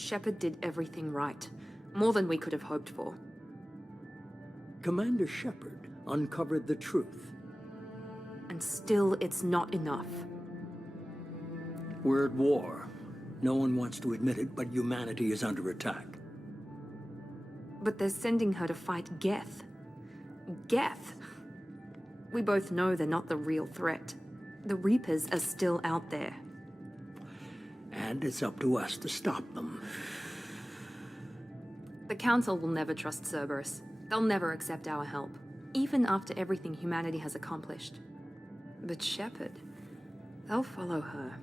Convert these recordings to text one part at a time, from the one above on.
Shepard did everything right. More than we could have hoped for. Commander Shepard uncovered the truth. And still, it's not enough. We're at war. No one wants to admit it, but humanity is under attack. But they're sending her to fight Geth. Geth! We both know they're not the real threat. The Reapers are still out there. And it's up to us to stop them. The Council will never trust Cerberus. They'll never accept our help, even after everything humanity has accomplished. But Shepard, they'll follow her.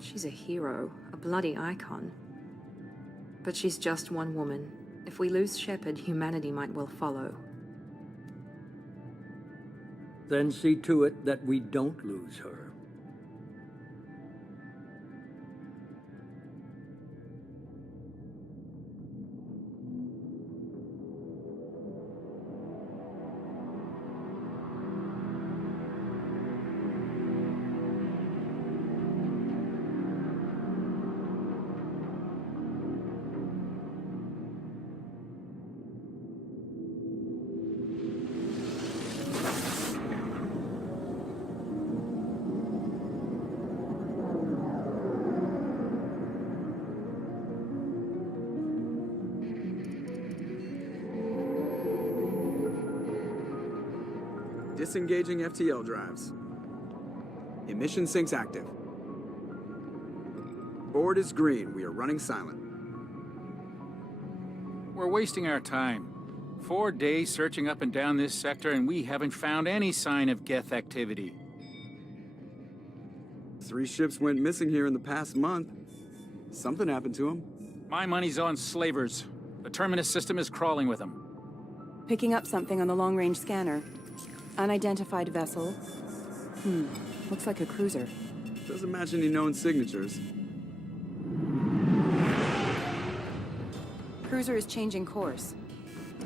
She's a hero, a bloody icon. But she's just one woman. If we lose Shepard, humanity might well follow. Then see to it that we don't lose her. Disengaging FTL drives. Emission sinks active. Board is green. We are running silent. We're wasting our time. 4 days searching up and down this sector, and we haven't found any sign of Geth activity. 3 ships went missing here in the past month. Something happened to them. My money's on slavers. The Terminus system is crawling with them. Picking up something on the long-range scanner. Unidentified vessel. Looks like a cruiser. Doesn't match any known signatures. Cruiser is changing course.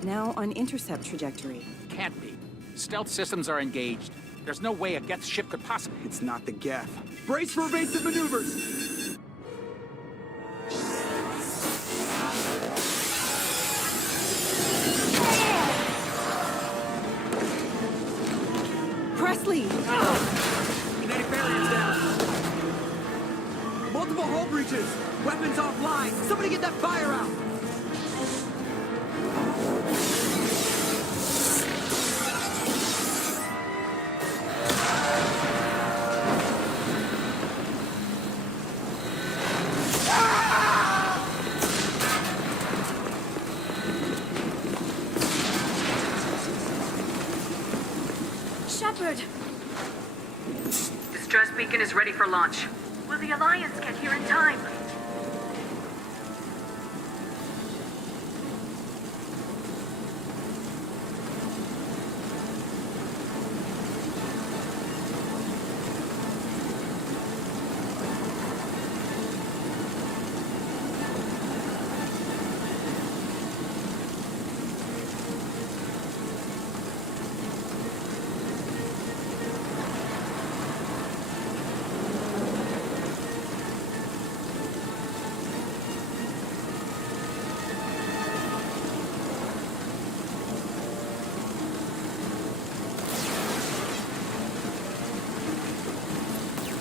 Now on intercept trajectory. Can't be. Stealth systems are engaged. There's no way a Geth ship could possibly... It's not the Geth. Brace for evasive maneuvers! Presley! Kinetic barriers down. Multiple hull breaches. Weapons offline. Somebody get that fire out. Shepard! Distress beacon is ready for launch. Will the Alliance get here in time?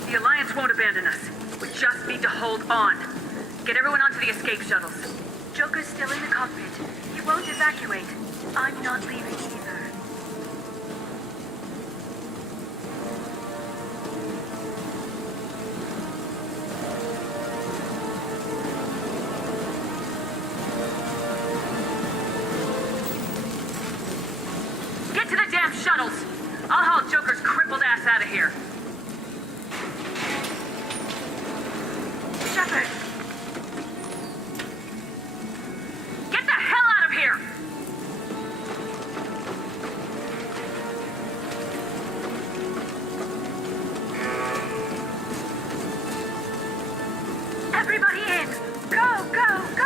The Alliance won't abandon us. We just need to hold on. Get everyone onto the escape shuttles. Joker's still in the cockpit. He won't evacuate. I'm not leaving either. Get to the damn shuttles! I'll haul Joker's crippled ass out of here. Shepard! Get the hell out of here! Everybody in! Go, go, go!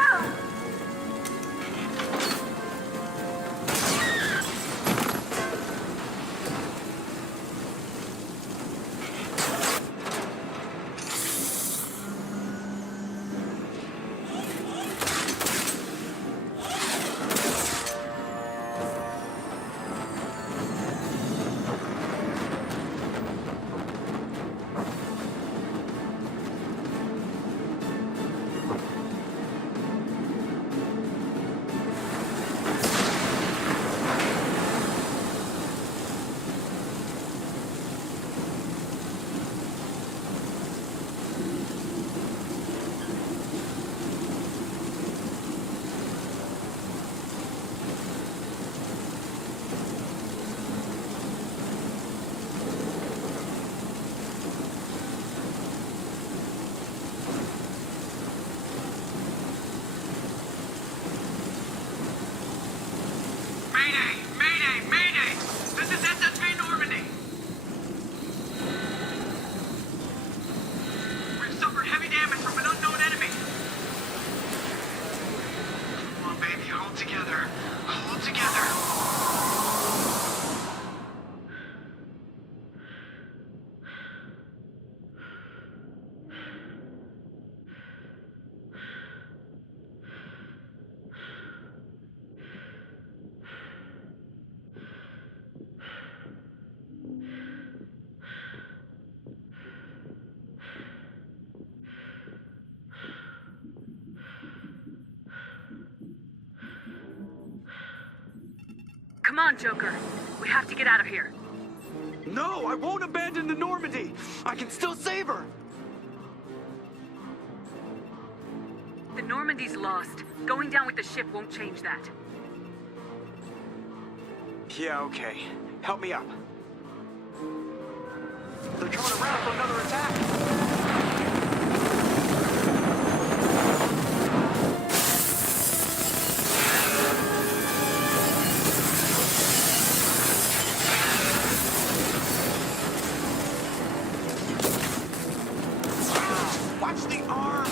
together. Come on, Joker. We have to get out of here. No, I won't abandon the Normandy. I can still save her. The Normandy's lost. Going down with the ship won't change that. Yeah, okay. Help me up. They're coming around for another attack. Watch the arm!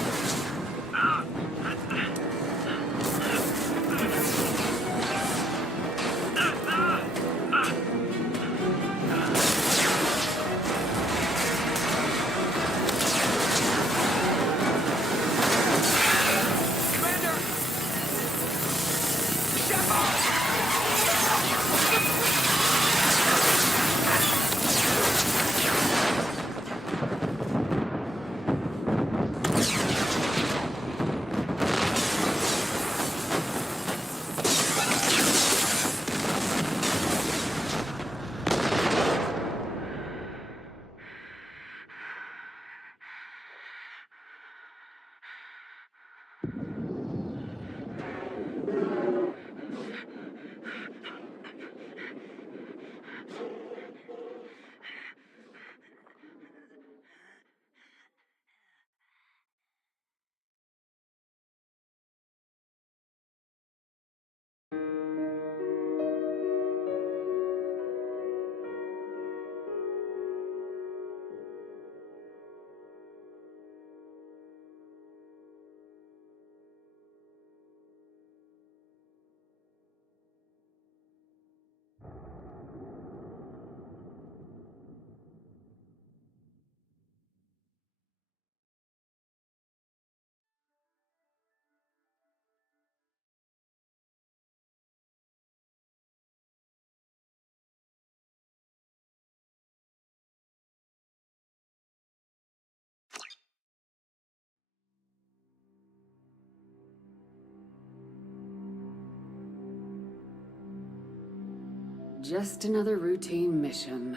Just another routine mission.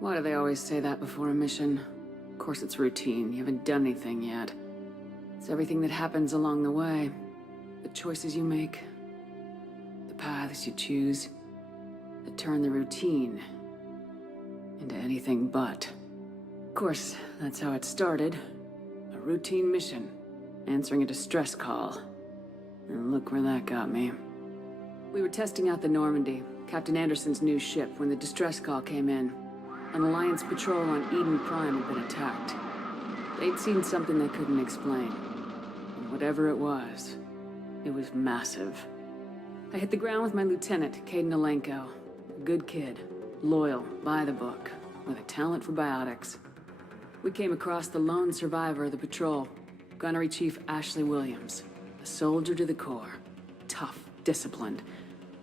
Why do they always say that before a mission? Of course it's routine. You haven't done anything yet. It's everything that happens along the way. The choices you make. The paths you choose. That turn the routine into anything but. Of course, that's how it started. A routine mission. Answering a distress call. And look where that got me. We were testing out the Normandy, Captain Anderson's new ship, when the distress call came in. An Alliance patrol on Eden Prime had been attacked. They'd seen something they couldn't explain. And whatever it was massive. I hit the ground with my lieutenant, Caden Alenko. A good kid, loyal, by the book, with a talent for biotics. We came across the lone survivor of the patrol, Gunnery Chief Ashley Williams. A soldier to the core. Tough, disciplined,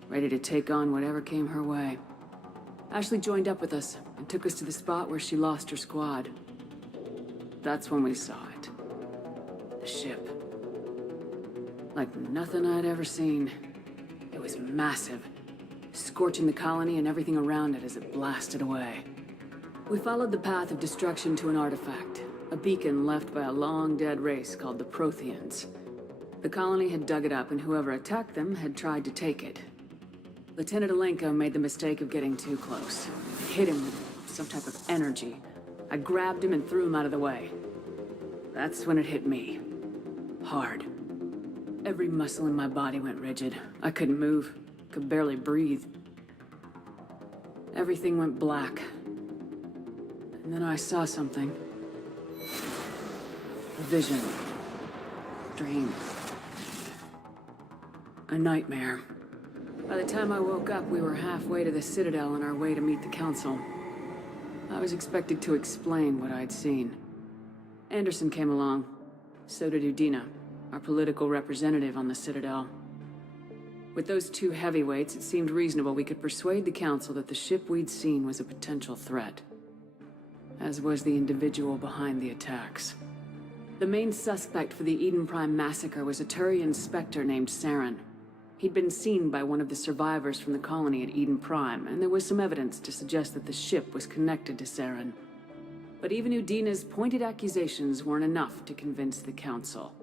ready to take on whatever came her way. Ashley joined up with us and took us to the spot where she lost her squad. That's when we saw it. The ship. Like nothing I'd ever seen. It was massive, scorching the colony and everything around it as it blasted away. We followed the path of destruction to an artifact, a beacon left by a long-dead race called the Protheans. The colony had dug it up, and whoever attacked them had tried to take it. Lieutenant Alenko made the mistake of getting too close. I hit him with some type of energy. I grabbed him and threw him out of the way. That's when it hit me. Hard. Every muscle in my body went rigid. I couldn't move. Could barely breathe. Everything went black. And then I saw something. A vision. Dream. A nightmare. By the time I woke up, we were halfway to the Citadel on our way to meet the Council. I was expected to explain what I'd seen. Anderson came along. So did Udina, our political representative on the Citadel. With those two heavyweights, it seemed reasonable we could persuade the Council that the ship we'd seen was a potential threat. As was the individual behind the attacks. The main suspect for the Eden Prime massacre was a Turian Spectre named Saren. He'd been seen by one of the survivors from the colony at Eden Prime, and there was some evidence to suggest that the ship was connected to Saren. But even Udina's pointed accusations weren't enough to convince the Council.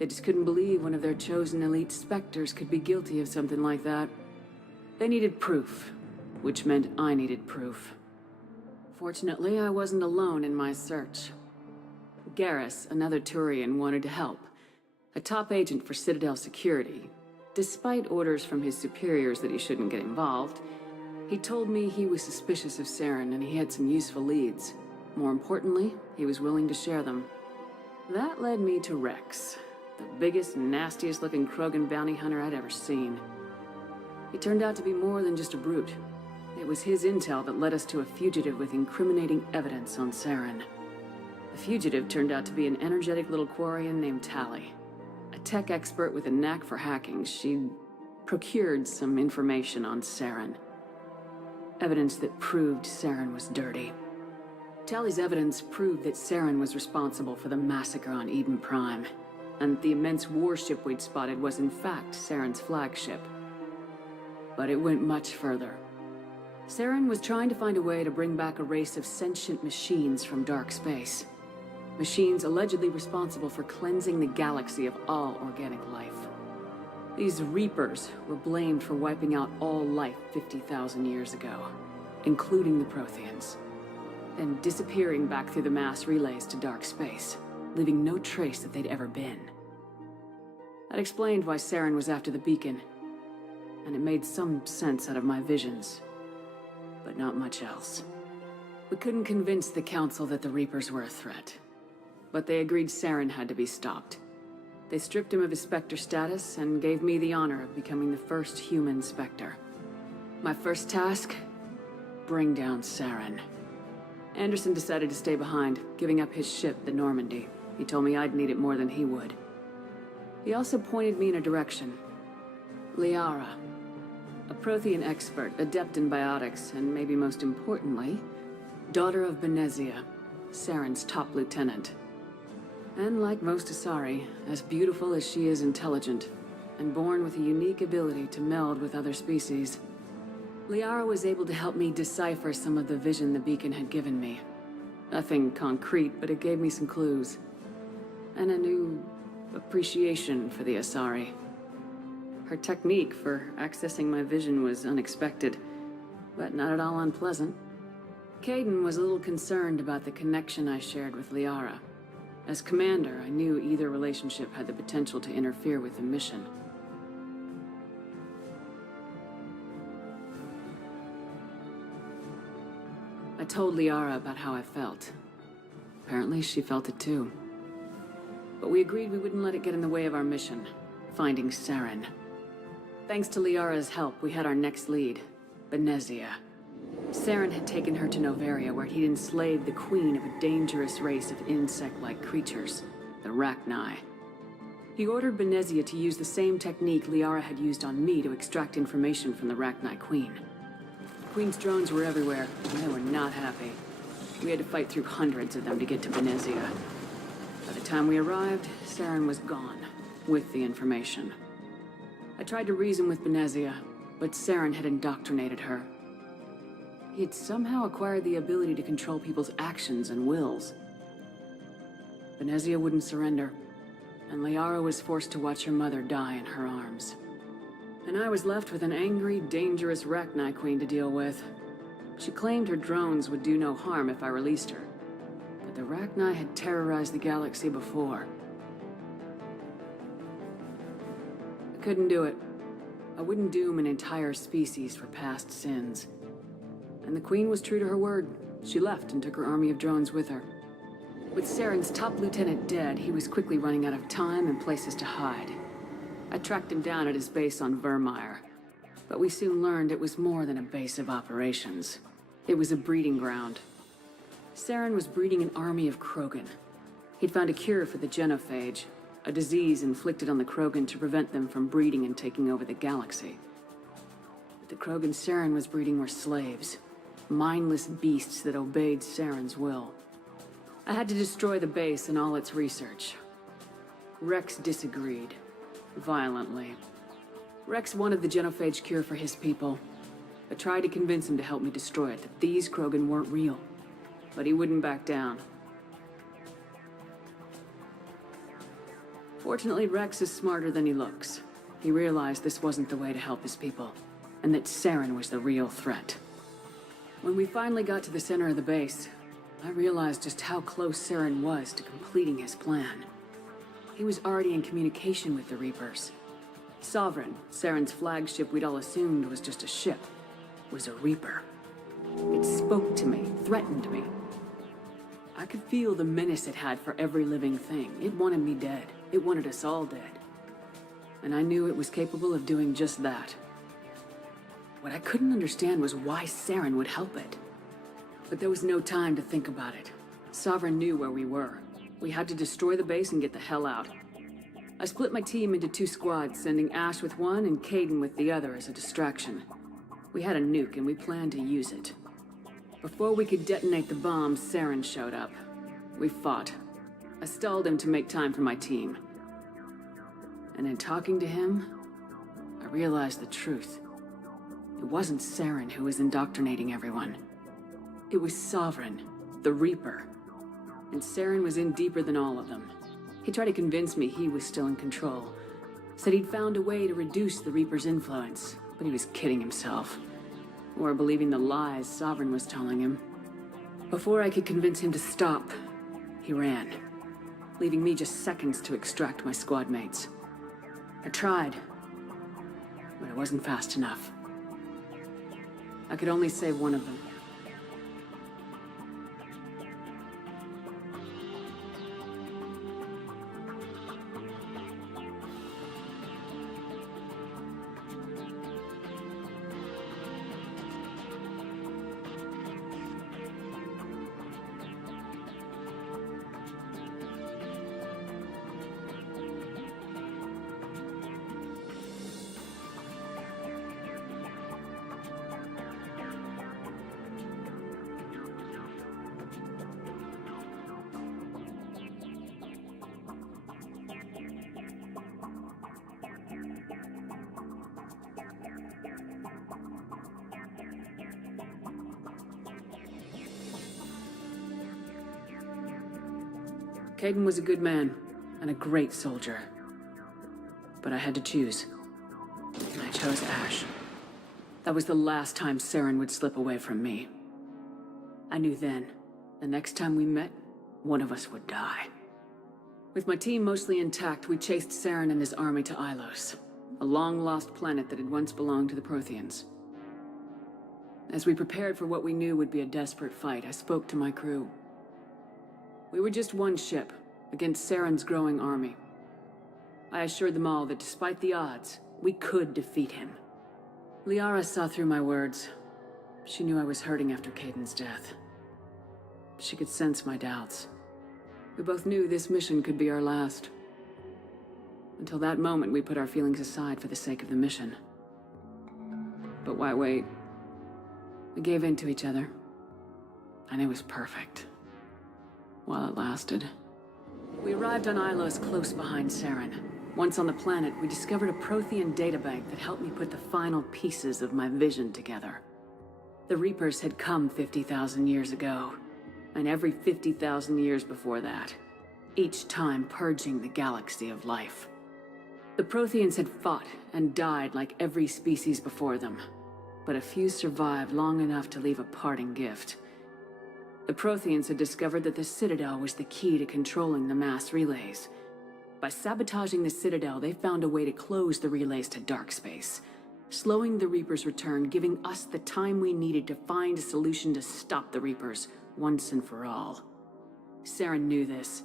They just couldn't believe one of their chosen elite Spectres could be guilty of something like that. They needed proof, which meant I needed proof. Fortunately, I wasn't alone in my search. Garrus, another Turian, wanted to help. A top agent for Citadel security. Despite orders from his superiors that he shouldn't get involved, he told me he was suspicious of Saren and he had some useful leads. More importantly, he was willing to share them. That led me to Rex, the biggest, nastiest looking Krogan bounty hunter I'd ever seen. He turned out to be more than just a brute. It was his intel that led us to a fugitive with incriminating evidence on Saren. The fugitive turned out to be an energetic little Quarian named Tali. A tech expert with a knack for hacking, she'd procured some information on Saren. Evidence that proved Saren was dirty. Tali's evidence proved that Saren was responsible for the massacre on Eden Prime, and the immense warship we'd spotted was in fact Saren's flagship. But it went much further. Saren was trying to find a way to bring back a race of sentient machines from dark space. Machines allegedly responsible for cleansing the galaxy of all organic life. These Reapers were blamed for wiping out all life 50,000 years ago, including the Protheans, then disappearing back through the mass relays to dark space, leaving no trace that they'd ever been. That explained why Saren was after the beacon, and it made some sense out of my visions, but not much else. We couldn't convince the Council that the Reapers were a threat. But they agreed Saren had to be stopped. They stripped him of his Spectre status and gave me the honor of becoming the first human Spectre. My first task? Bring down Saren. Anderson decided to stay behind, giving up his ship, the Normandy. He told me I'd need it more than he would. He also pointed me in a direction. Liara. A Prothean expert, adept in biotics, and maybe most importantly, daughter of Benezia, Saren's top lieutenant. And like most Asari, as beautiful as she is intelligent, and born with a unique ability to meld with other species. Liara was able to help me decipher some of the vision the beacon had given me. Nothing concrete, but it gave me some clues. And a new appreciation for the Asari. Her technique for accessing my vision was unexpected, but not at all unpleasant. Caden was a little concerned about the connection I shared with Liara. As commander, I knew either relationship had the potential to interfere with the mission. I told Liara about how I felt. Apparently, she felt it too. But we agreed we wouldn't let it get in the way of our mission, finding Saren. Thanks to Liara's help, we had our next lead, Benezia. Saren had taken her to Noveria, where he'd enslaved the queen of a dangerous race of insect-like creatures, the Rachni. He ordered Benezia to use the same technique Liara had used on me to extract information from the Rachni queen. The queen's drones were everywhere, and they were not happy. We had to fight through hundreds of them to get to Benezia. By the time we arrived, Saren was gone, with the information. I tried to reason with Benezia, but Saren had indoctrinated her. He had somehow acquired the ability to control people's actions and wills. Benezia wouldn't surrender, and Liara was forced to watch her mother die in her arms. And I was left with an angry, dangerous Rachni queen to deal with. She claimed her drones would do no harm if I released her. But the Rachni had terrorized the galaxy before. I couldn't do it. I wouldn't doom an entire species for past sins. And the Queen was true to her word. She left and took her army of drones with her. With Saren's top lieutenant dead, he was quickly running out of time and places to hide. I tracked him down at his base on Vermeer. But we soon learned it was more than a base of operations. It was a breeding ground. Saren was breeding an army of Krogan. He'd found a cure for the genophage, a disease inflicted on the Krogan to prevent them from breeding and taking over the galaxy. But the Krogan Saren was breeding were slaves, mindless beasts that obeyed Saren's will. I had to destroy the base and all its research. Rex disagreed, violently. Rex wanted the genophage cure for his people. I tried to convince him to help me destroy it, that these Krogan weren't real. But he wouldn't back down. Fortunately, Rex is smarter than he looks. He realized this wasn't the way to help his people, and that Saren was the real threat. When we finally got to the center of the base, I realized just how close Saren was to completing his plan. He was already in communication with the Reapers. Sovereign, Saren's flagship we'd all assumed was just a ship, was a Reaper. It spoke to me, threatened me. I could feel the menace it had for every living thing. It wanted me dead. It wanted us all dead. And I knew it was capable of doing just that. What I couldn't understand was why Saren would help it. But there was no time to think about it. Sovereign knew where we were. We had to destroy the base and get the hell out. I split my team into 2 squads, sending Ash with one and Kaidan with the other as a distraction. We had a nuke and we planned to use it. Before we could detonate the bomb, Saren showed up. We fought. I stalled him to make time for my team. And in talking to him, I realized the truth. It wasn't Saren who was indoctrinating everyone. It was Sovereign, the Reaper. And Saren was in deeper than all of them. He tried to convince me he was still in control. Said he'd found a way to reduce the Reaper's influence, but he was kidding himself. Or believing the lies Sovereign was telling him. Before I could convince him to stop, he ran, leaving me just seconds to extract my squad mates. I tried, but it wasn't fast enough. I could only save one of them. Kaidan was a good man, and a great soldier. But I had to choose. And I chose Ash. That was the last time Saren would slip away from me. I knew then, the next time we met, one of us would die. With my team mostly intact, we chased Saren and his army to Ilos, a long-lost planet that had once belonged to the Protheans. As we prepared for what we knew would be a desperate fight, I spoke to my crew. We were just one ship, against Saren's growing army. I assured them all that despite the odds, we could defeat him. Liara saw through my words. She knew I was hurting after Kaidan's death. She could sense my doubts. We both knew this mission could be our last. Until that moment, we put our feelings aside for the sake of the mission. But why wait? We gave in to each other. And it was perfect. While it lasted. We arrived on Ilos close behind Saren. Once on the planet, we discovered a Prothean databank that helped me put the final pieces of my vision together. The Reapers had come 50,000 years ago, and every 50,000 years before that, each time purging the galaxy of life. The Protheans had fought and died like every species before them, but a few survived long enough to leave a parting gift. The Protheans had discovered that the Citadel was the key to controlling the mass relays. By sabotaging the Citadel, they found a way to close the relays to dark space, slowing the Reapers' return, giving us the time we needed to find a solution to stop the Reapers once and for all. Saren knew this.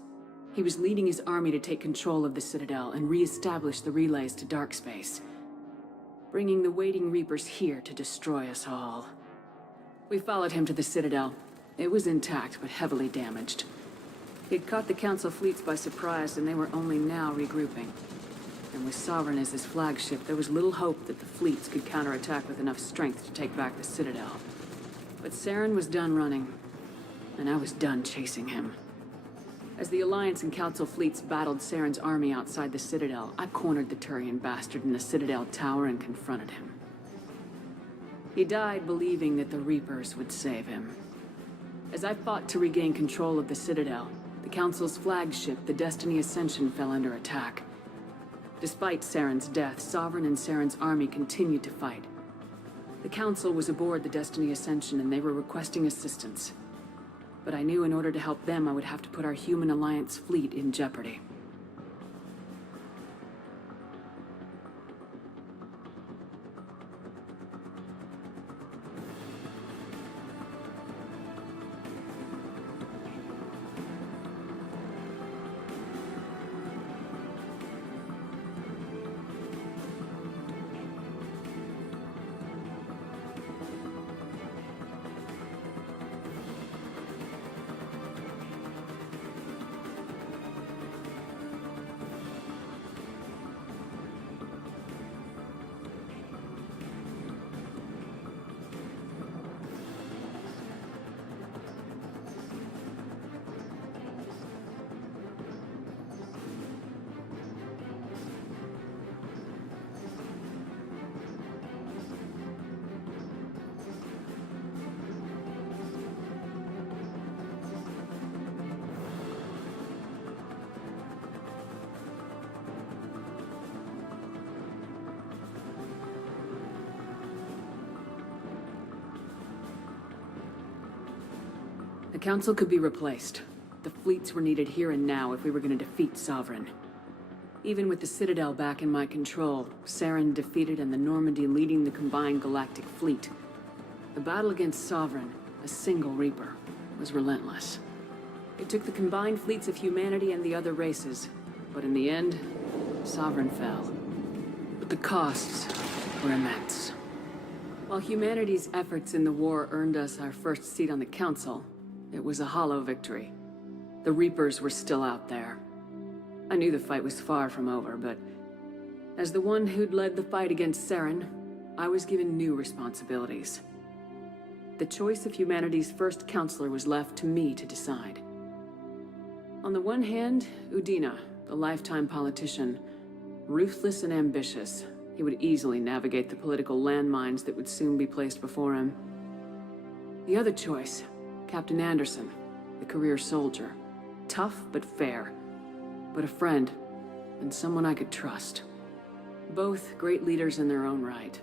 He was leading his army to take control of the Citadel and re-establish the relays to dark space. bringing the waiting Reapers here to destroy us all. We followed him to the Citadel. It was intact, but heavily damaged. He'd caught the Council fleets by surprise, and they were only now regrouping. And with Sovereign as his flagship, there was little hope that the fleets could counterattack with enough strength to take back the Citadel. But Saren was done running, and I was done chasing him. As the Alliance and Council fleets battled Saren's army outside the Citadel, I cornered the Turian bastard in the Citadel tower and confronted him. He died believing that the Reapers would save him. As I fought to regain control of the Citadel, the Council's flagship, the Destiny Ascension, fell under attack. Despite Saren's death, Sovereign and Saren's army continued to fight. The Council was aboard the Destiny Ascension and they were requesting assistance. But I knew in order to help them, I would have to put our human Alliance fleet in jeopardy. The Council could be replaced. The fleets were needed here and now if we were going to defeat Sovereign. Even with the Citadel back in my control, Saren defeated and the Normandy leading the combined galactic fleet. The battle against Sovereign, a single Reaper, was relentless. It took the combined fleets of humanity and the other races, but in the end, Sovereign fell. But the costs were immense. While humanity's efforts in the war earned us our first seat on the Council, it was a hollow victory. The Reapers were still out there. I knew the fight was far from over, but as the one who'd led the fight against Saren, I was given new responsibilities. The choice of humanity's first counselor was left to me to decide. On the one hand, Udina, the lifetime politician, ruthless and ambitious, he would easily navigate the political landmines that would soon be placed before him. The other choice, Captain Anderson, the career soldier. Tough but fair. But a friend, and someone I could trust. Both great leaders in their own right.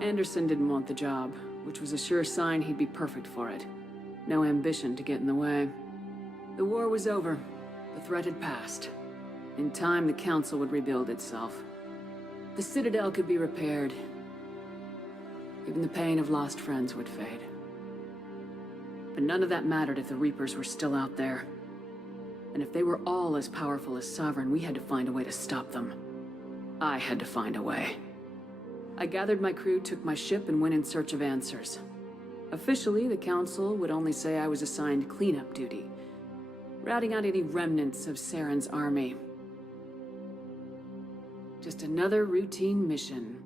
Anderson didn't want the job, which was a sure sign he'd be perfect for it. No ambition to get in the way. The war was over. The threat had passed. In time, the Council would rebuild itself. The Citadel could be repaired. Even the pain of lost friends would fade. But none of that mattered if the Reapers were still out there. And if they were all as powerful as Sovereign, we had to find a way to stop them. I had to find a way. I gathered my crew, took my ship, and went in search of answers. Officially, the Council would only say I was assigned cleanup duty, routing out any remnants of Saren's army. Just another routine mission.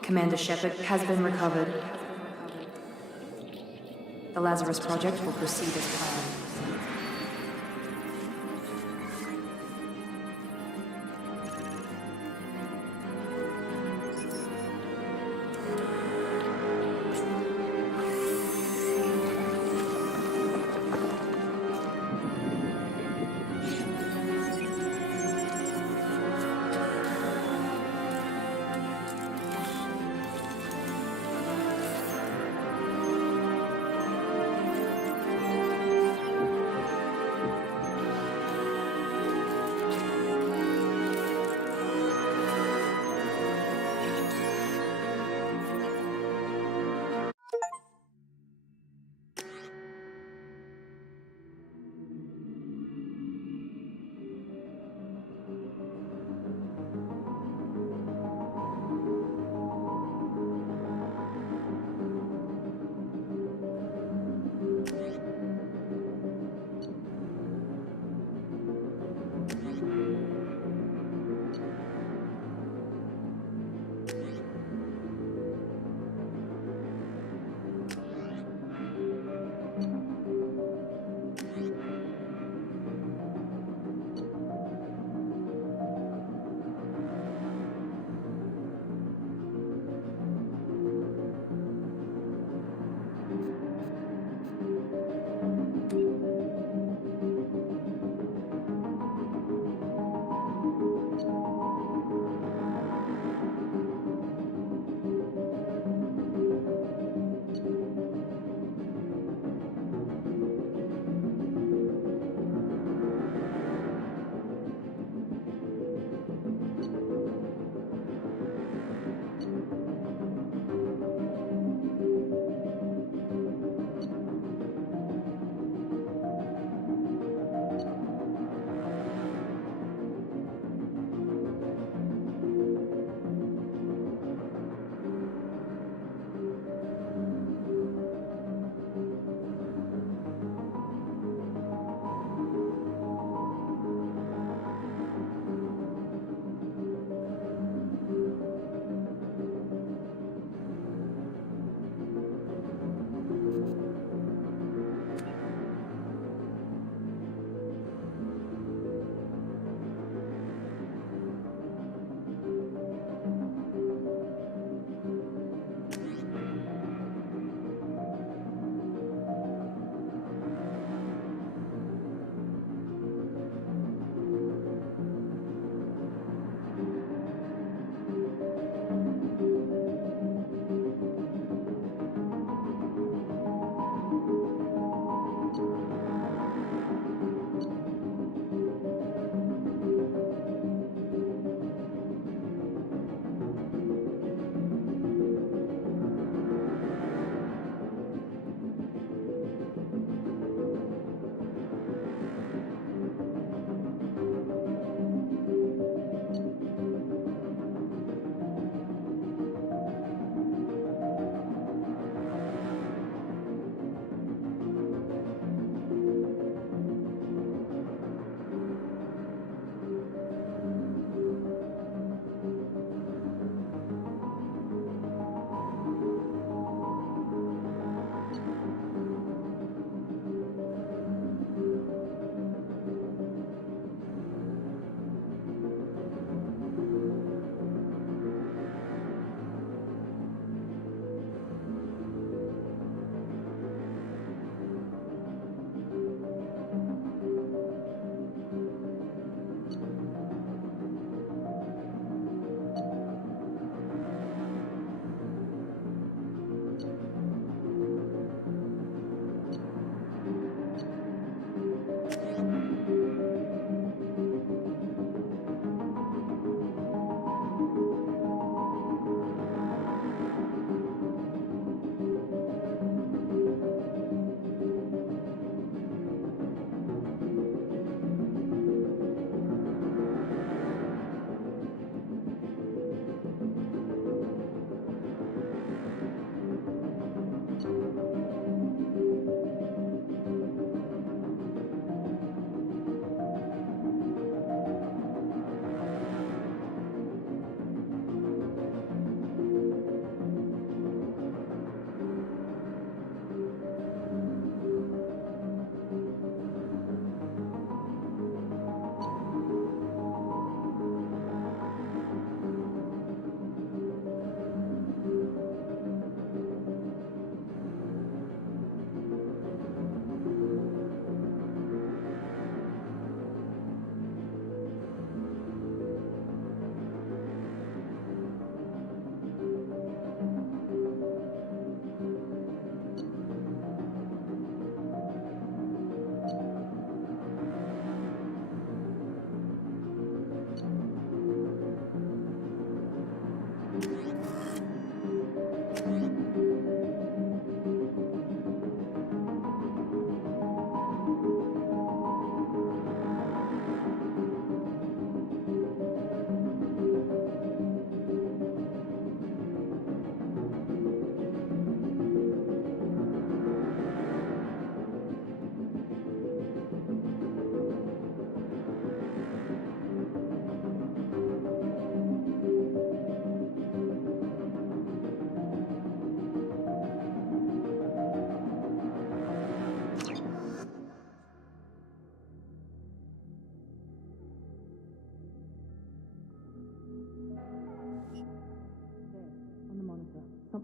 Commander Shepard has been recovered. The Lazarus Project will proceed as planned.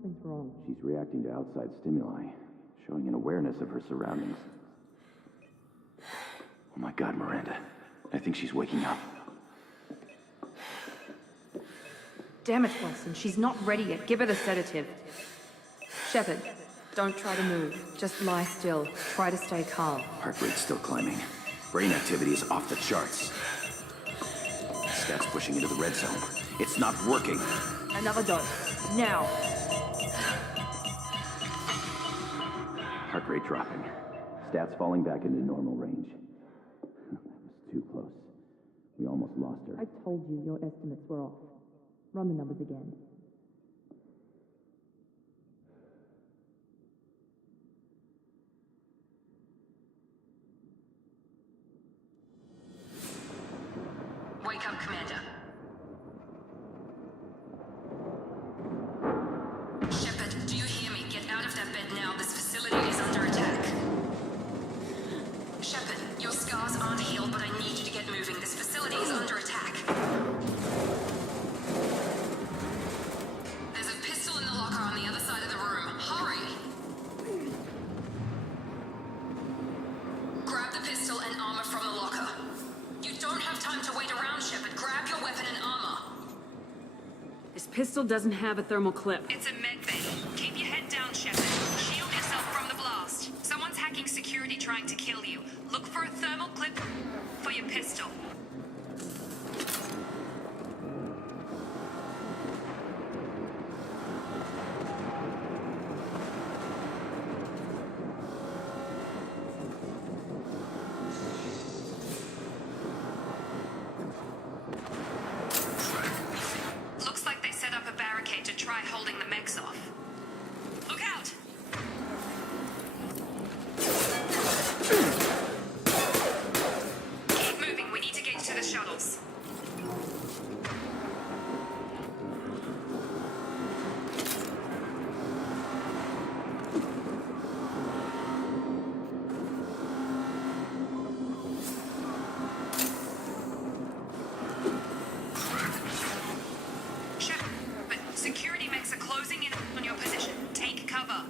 Something's wrong. She's reacting to outside stimuli, showing an awareness of her surroundings. Oh my God, Miranda. I think she's waking up. Damn it, Wilson. She's not ready yet. Give her the sedative. Shepard, don't try to move. Just lie still. Try to stay calm. Heart rate's still climbing. Brain activity is off the charts. Stats pushing into the red zone. It's not working. Another dose. Now. Heart rate dropping. Stats falling back into normal range. That was too close. We almost lost her. I told you your estimates were off. Run the numbers again. Wake up, Commander. Shepard, do you hear me? Get out of that bed now. This facility is under attack. Shepard, your scars aren't healed, but I need you to get moving. This facility is under attack. There's a pistol in the locker on the other side of the room. Hurry! Grab the pistol and armor from the locker. You don't have time to wait around, Shepard. Grab your weapon and armor. This pistol doesn't have a thermal clip. It's a medbay. Keep your head down, Shepard. Shield yourself from the blast. Someone's hacking security trying to kill you. Look for a thermal clip for your pistol. Looks like they set up a barricade to try holding the mechs off. Look out! Keep moving, we need to get to the shuttles. Shepard, but security mechs are closing in on your position. Take cover.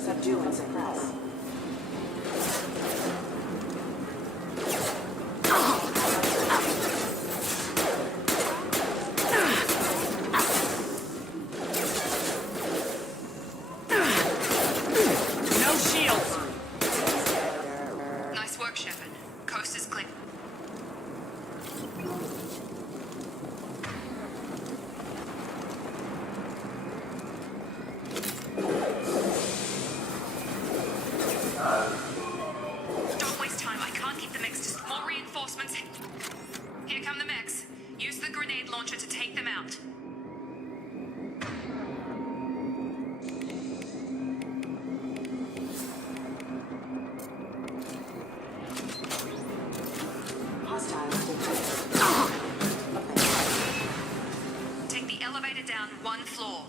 Subdue and suppress. No shields! Nice work, Shepard. Coast is clear. Don't waste time. I can't keep the mechs. Just more reinforcements. Here come the mechs. Use the grenade launcher to take them out. Take the elevator down one floor.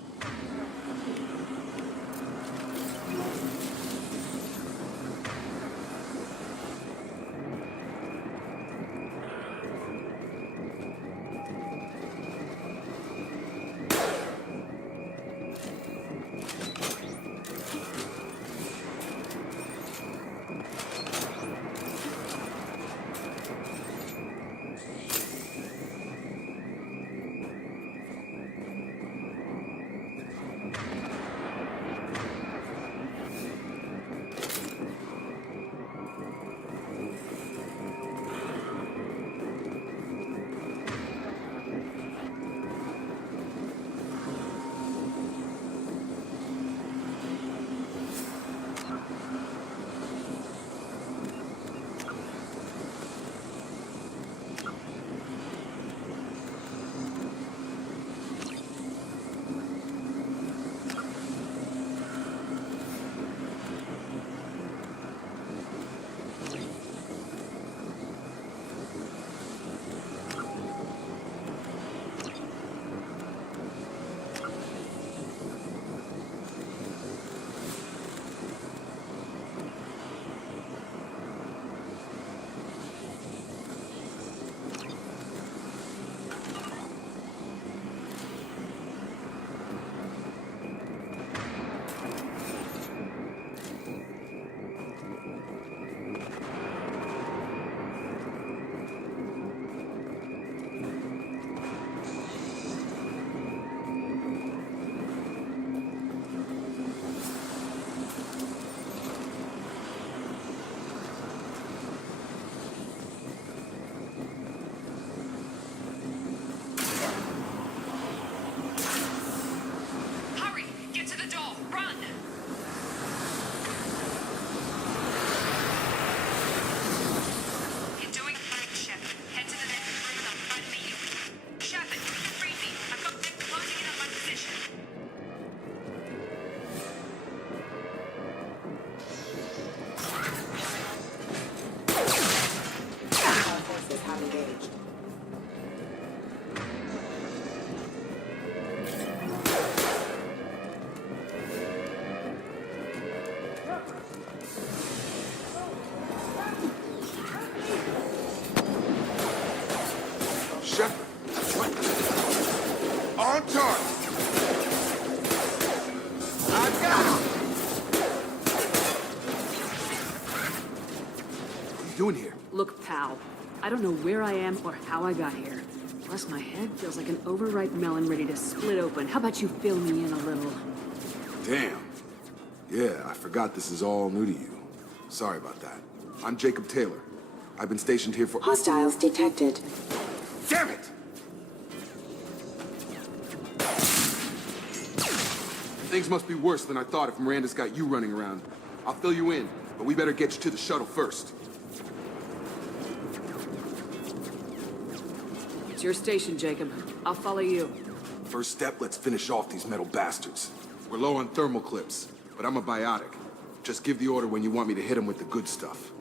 Shepard. What? On target. I got him. What are you doing here? Look, pal. I don't know where I am or how I got here. Plus, my head feels like an overripe melon ready to split open. How about you fill me in a little? Damn. Yeah, I forgot this is all new to you. Sorry about that. I'm Jacob Taylor. I've been stationed here for— Hostiles detected. Damn it! Things must be worse than I thought if Miranda's got you running around. I'll fill you in, but we better get you to the shuttle first. It's your station, Jacob. I'll follow you. First step, let's finish off these metal bastards. We're low on thermal clips, but I'm a biotic. Just give the order when you want me to hit them with the good stuff.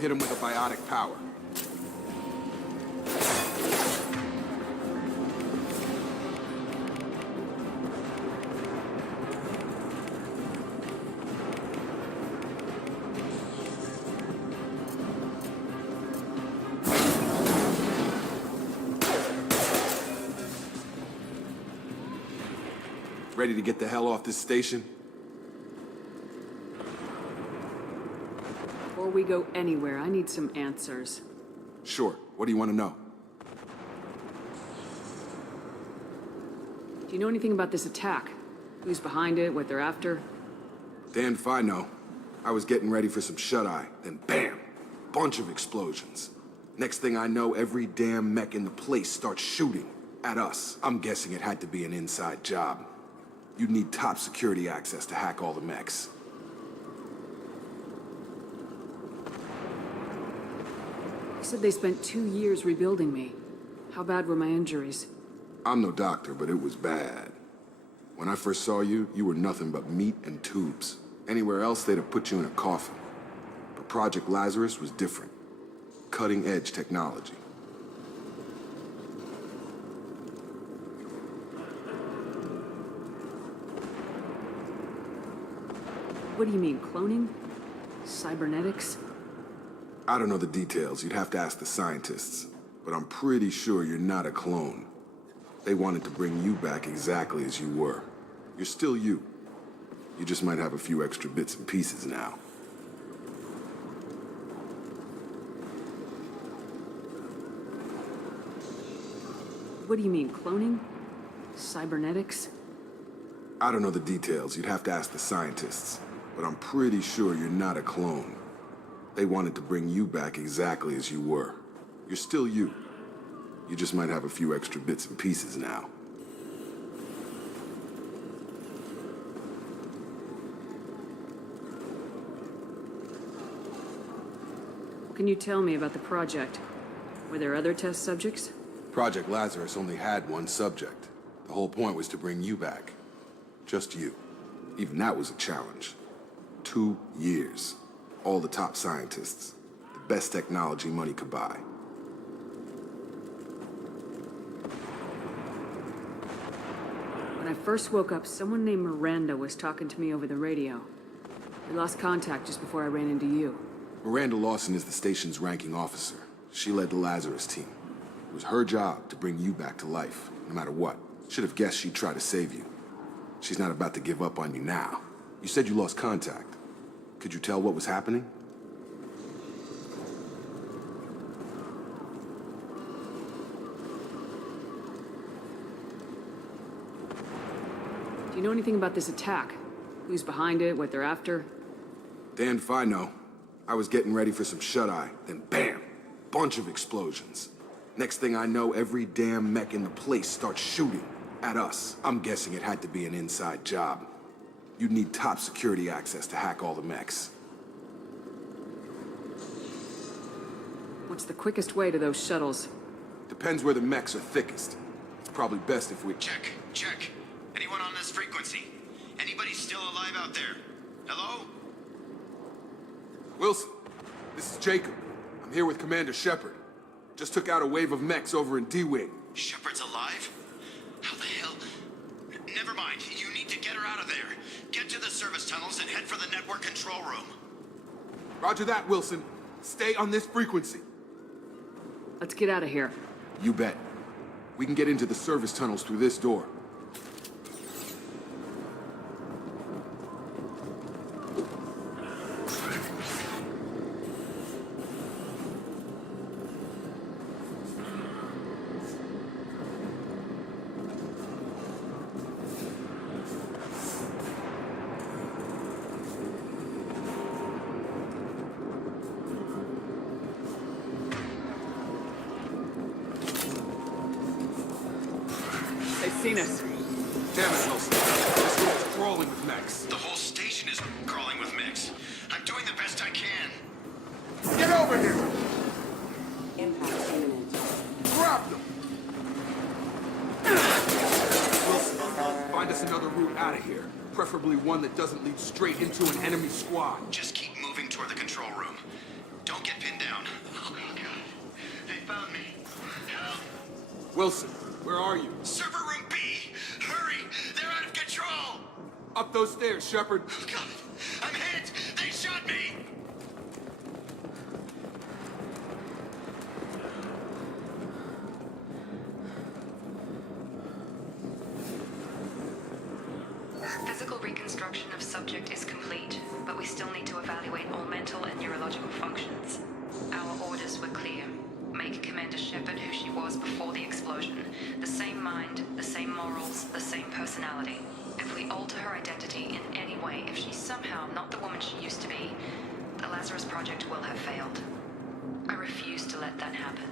hit him with a biotic power. Ready to get the hell off this station? Before we go anywhere, I need some answers. Sure. What do you want to know? Do you know anything about this attack? Who's behind it, what they're after? Damned if I know. I was getting ready for some shut-eye, then bam! Bunch of explosions. Next thing I know, every damn mech in the place starts shooting at us. I'm guessing it had to be an inside job. You'd need top security access to hack all the mechs. You said they spent 2 years rebuilding me. How bad were my injuries? I'm no doctor, but it was bad. When I first saw you, you were nothing but meat and tubes. Anywhere else, they'd have put you in a coffin. But Project Lazarus was different. Cutting-edge technology. What do you mean, cloning? Cybernetics? I don't know the details. You'd have to ask the scientists. But I'm pretty sure you're not a clone. They wanted to bring you back exactly as you were. You're still you. You just might have a few extra bits and pieces now. What do you mean, cloning? Cybernetics? I don't know the details. You'd have to ask the scientists. But I'm pretty sure you're not a clone. They wanted to bring you back exactly as you were. You're still you. You just might have a few extra bits and pieces now. What can you tell me about the project? Were there other test subjects? Project Lazarus only had one subject. The whole point was to bring you back. Just you. Even that was a challenge. 2 years. All the top scientists. The best technology money could buy. When I first woke up, someone named Miranda was talking to me over the radio. We lost contact just before I ran into you. Miranda Lawson is the station's ranking officer. She led the Lazarus team. It was her job to bring you back to life, no matter what. Should have guessed she'd try to save you. She's not about to give up on you now. You said you lost contact. Could you tell what was happening? Do you know anything about this attack? Who's behind it, what they're after? Damned if I know. I was getting ready for some shut-eye, then bam! Bunch of explosions. Next thing I know, every damn mech in the place starts shooting at us. I'm guessing it had to be an inside job. You'd need top security access to hack all the mechs. What's the quickest way to those shuttles? Depends where the mechs are thickest. It's probably best if we... Check. Anyone on this frequency? Anybody still alive out there? Hello? Wilson, this is Jacob. I'm here with Commander Shepard. Just took out a wave of mechs over in D-Wing. Shepard's alive? How the hell? Never mind. You need to get her out of there. Get to the service tunnels and head for the network control room. Roger that, Wilson. Stay on this frequency. Let's get out of here. You bet. We can get into the service tunnels through this door. They've seen us. Damn it, Wilson. This room's crawling with mechs. The whole station is crawling with mechs. I'm doing the best I can. Get over here! Impact imminent. Grab them! Wilson, find us another route out of here. Preferably one that doesn't lead straight into an enemy squad. Just keep moving toward the control room. Don't Don't get pinned down. Oh, God. They found me. Help. Wilson, where are you? Server room B! Hurry! They're out of control! Up those stairs, Shepard. Oh, God. I'm hit! They shot me! Physical reconstruction of subject is complete, but we still need to evaluate all mental and neurological functions. Our orders were clear. Make Commander Shepard who she was before the explosion. The same mind, the same morals, the same personality. If we alter her identity in any way, if she's somehow not the woman she used to be, the Lazarus Project will have failed. I refuse to let that happen.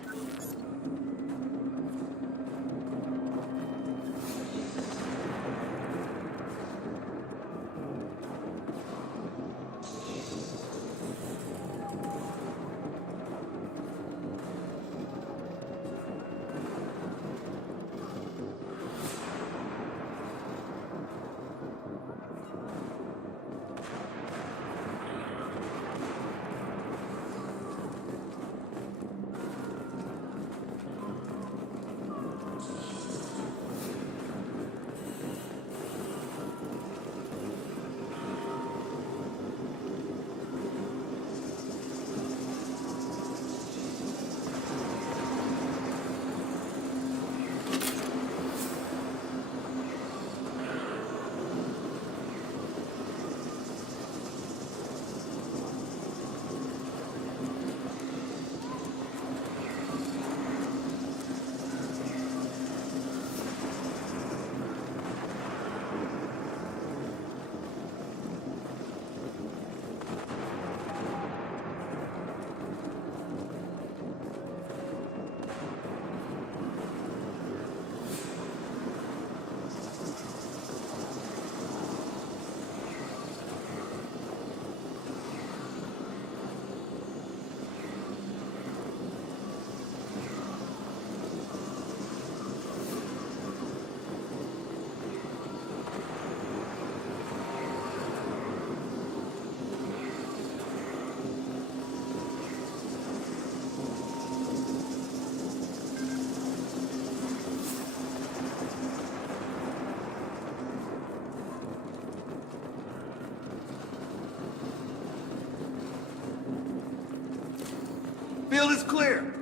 Field is clear.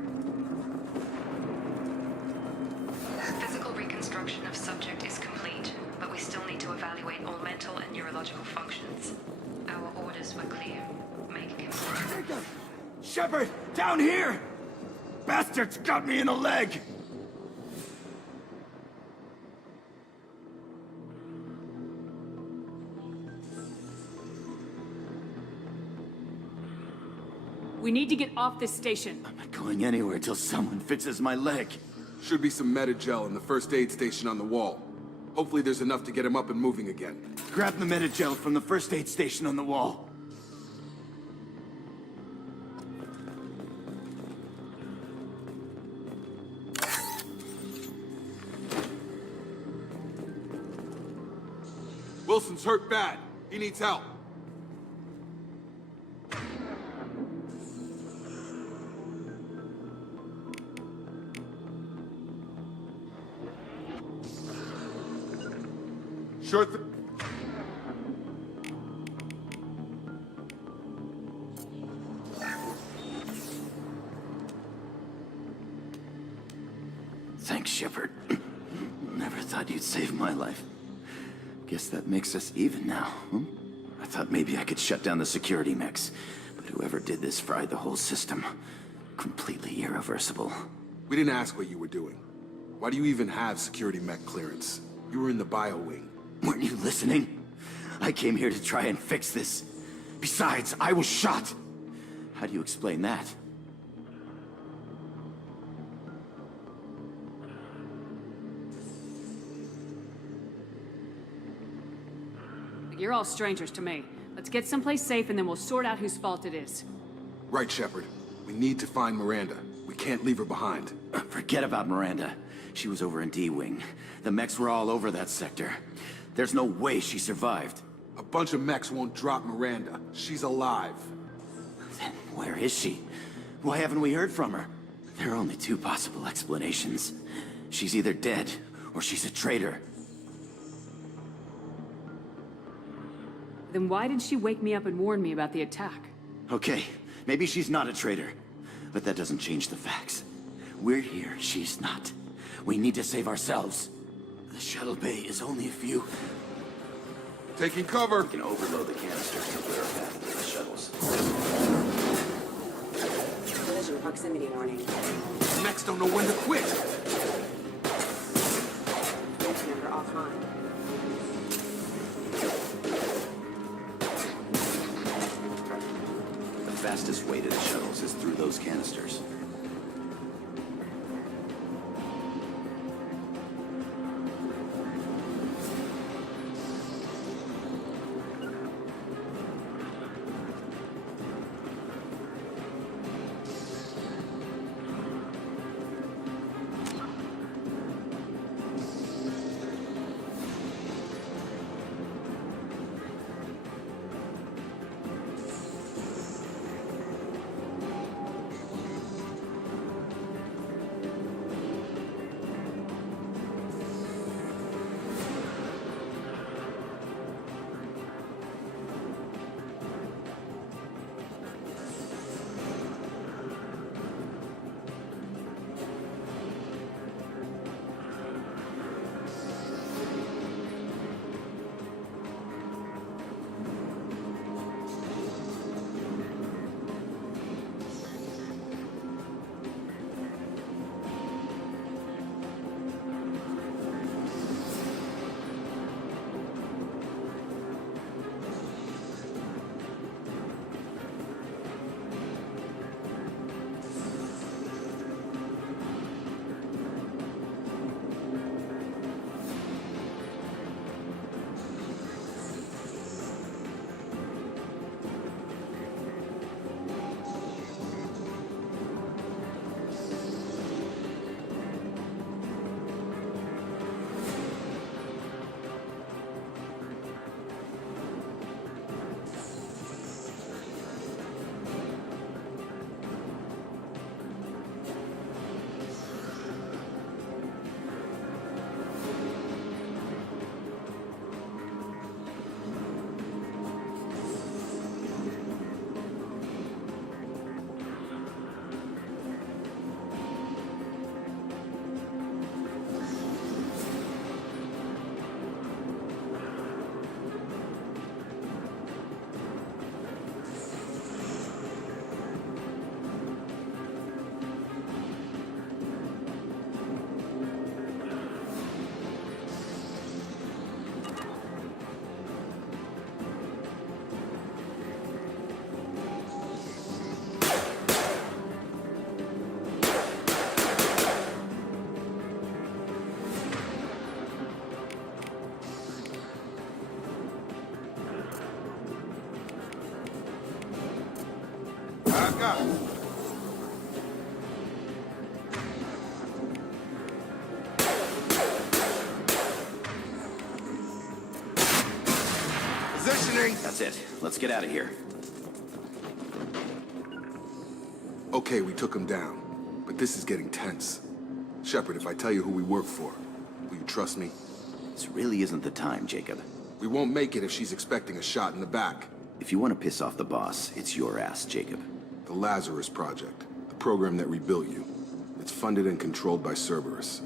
Physical reconstruction of subject is complete, but we still need to evaluate all mental and neurological functions. Our orders were clear. Make Commander. Shepard, down here! Bastards got me in the leg! We need to get off this station. I'm not going anywhere till someone fixes my leg. Should be some Medi-gel in the first aid station on the wall. Hopefully there's enough to get him up and moving again. Grab the Medi-gel from the first aid station on the wall. Wilson's hurt bad. He needs help. Short. Thanks, Shepard. Never thought you'd save my life. Guess that makes us even now, huh? I thought maybe I could shut down the security mechs, but whoever did this fried the whole system. Completely irreversible. We didn't ask what you were doing. Why do you even have security mech clearance? You were in the bio wing. Weren't you listening? I came here to try and fix this. Besides, I was shot. How do you explain that? You're all strangers to me. Let's get someplace safe and then we'll sort out whose fault it is. Right, Shepard. We need to find Miranda. We can't leave her behind. Forget about Miranda. She was over in D-Wing. The mechs were all over that sector. There's no way she survived. A bunch of mechs won't drop Miranda. She's alive. Then where is she? Why haven't we heard from her? There are only two possible explanations. She's either dead, or she's a traitor. Then why did she wake me up and warn me about the attack? Okay, maybe she's not a traitor, but that doesn't change the facts. We're here, she's not. We need to save ourselves. The shuttle bay is only a few... Taking cover. We can overload the canisters to clear a path to the shuttles. Collision proximity warning. Next don't know when to quit. Base member offline. The fastest way to the shuttles is through those canisters. Back up. Positioning. That's it. Let's get out of here. Okay, we took him down, but this is getting tense. Shepard, if I tell you who we work for, will you trust me? This really isn't the time, Jacob. We won't make it if she's expecting a shot in the back. If you want to piss off the boss, it's your ass, Jacob. The Lazarus Project, the program that rebuilt you. It's funded and controlled by Cerberus.